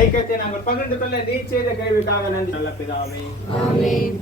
ஐக்கியத்தை நாங்கள் பகிர்ந்து கொள்ள நீ செய்த கேள்விக்காக நன்றி. நல்ல பிதாவே, ஆமென்.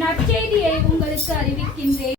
நற்செய்தியை உங்களுக்கு அறிவிக்கின்றேன்.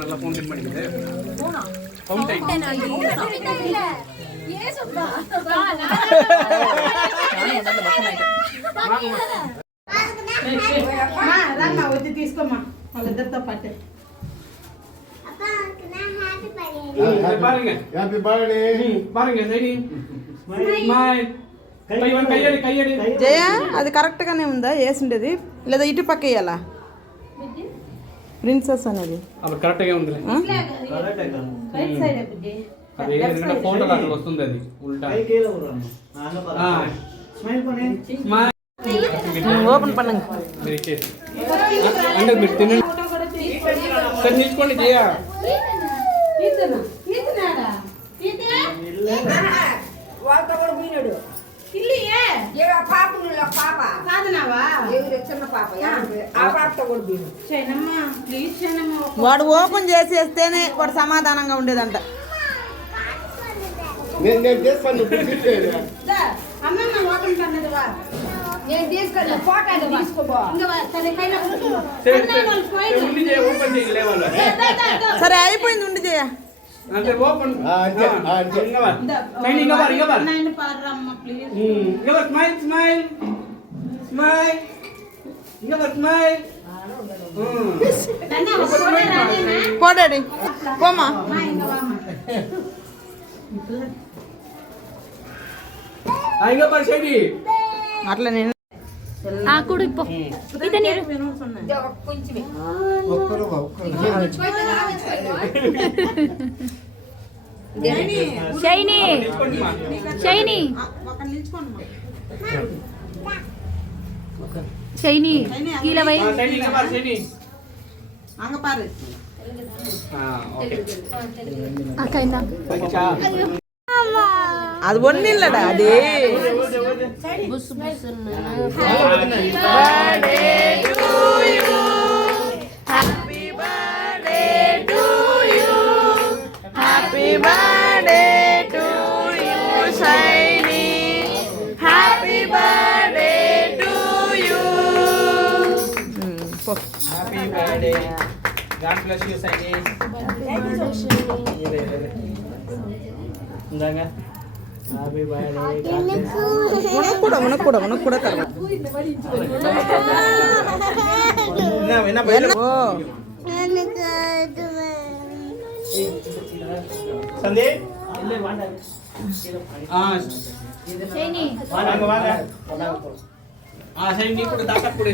நல்லா ஃபவுண்டைன் பண்ணிக்கிது. తీసుకోమా వాళ్ళిద్దరితో పాటు பாருங்க. Happy birthday. பாருங்க சரி. ஸ்மைல். కయ్యడి జయ అది కరెక్ట్గానే ఉందా వేసిండేది లేదా ఇటు పక్క వేయాలా ప్రిన్సెస్ అనేది అప్పుడు కరెక్ట్గా ఉంది. అది రెండు ఫోటోలు అక్కడ వస్తుంది. అది ఉల్టా స్మైల్ ఓపెన్ பண்ணுங்க అంటే మీరు తినండి సరే తీసుకోండి జయ వాళ్ళతో కూడా పోయినాడు పాప పాప కాదనావా చిన్న పాప ఆ పాపతో కూడా పోయినాడు వాడు ఓపెన్ చేసేస్తేనే వాడు సమాధానంగా ఉండేదంట. నేను చేస్తాను అమ్మమ్మ ఓపెన్ కన్నదివా నేను తీసుకెళ్ళి ఫోటో తీసుకోబో సరే అయిపోయింది ఉండి చేయ అంటే open smile smile smile smile పోడాడి పోమా ఇంకా పరిచయం అట్లా నేను షైనీ షైనీ షైనీ కీలవై అంగపారు అక్కైందా అది ఒన్నిల్లడా అది happy birthday to you Shiny happy birthday to you. Happy birthday God bless you Shiny ఇందాగా హ్యాపీ బర్త్డే ఉనకు కూడా తర్వాత ఓ సందే షైనీ வாங்க வாங்க சரி நீ கூட தாத்தா கூட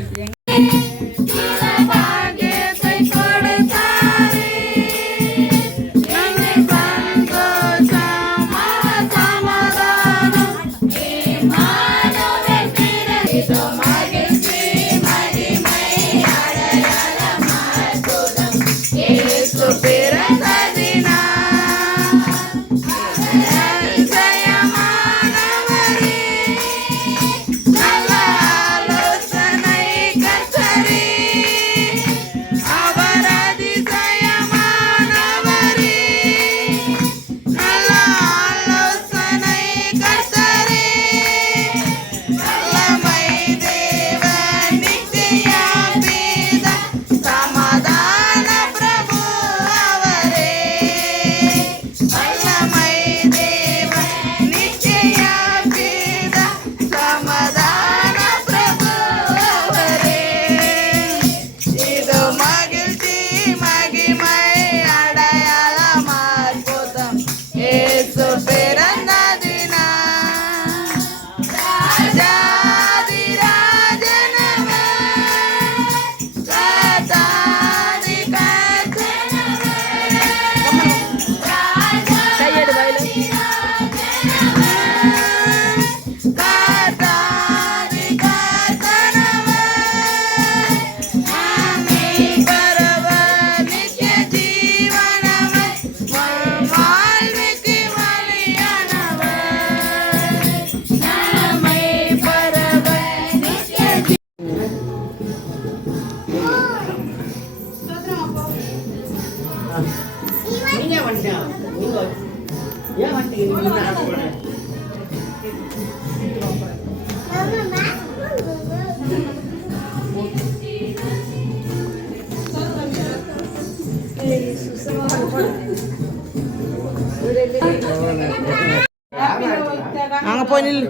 அங்கே போய் நில்லு.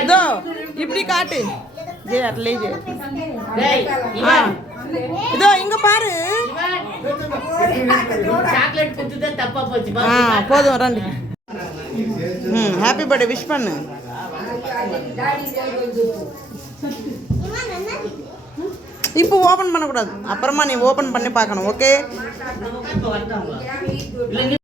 இதோ இப்படி காட்டு ஜே அட்லே ஜே. இதோ இங்க பாரு. சாக்லேட் குத்துதா தப்பா போச்சு. போதும் ரெண்டு. ஹாப்பி பர்த்டே விஷ் பண்ணு. இப்போ ஓபன் பண்ணக்கூடாது, அப்புறமா நீ ஓபன் பண்ணி பார்க்கணும். ஓகே இல்ல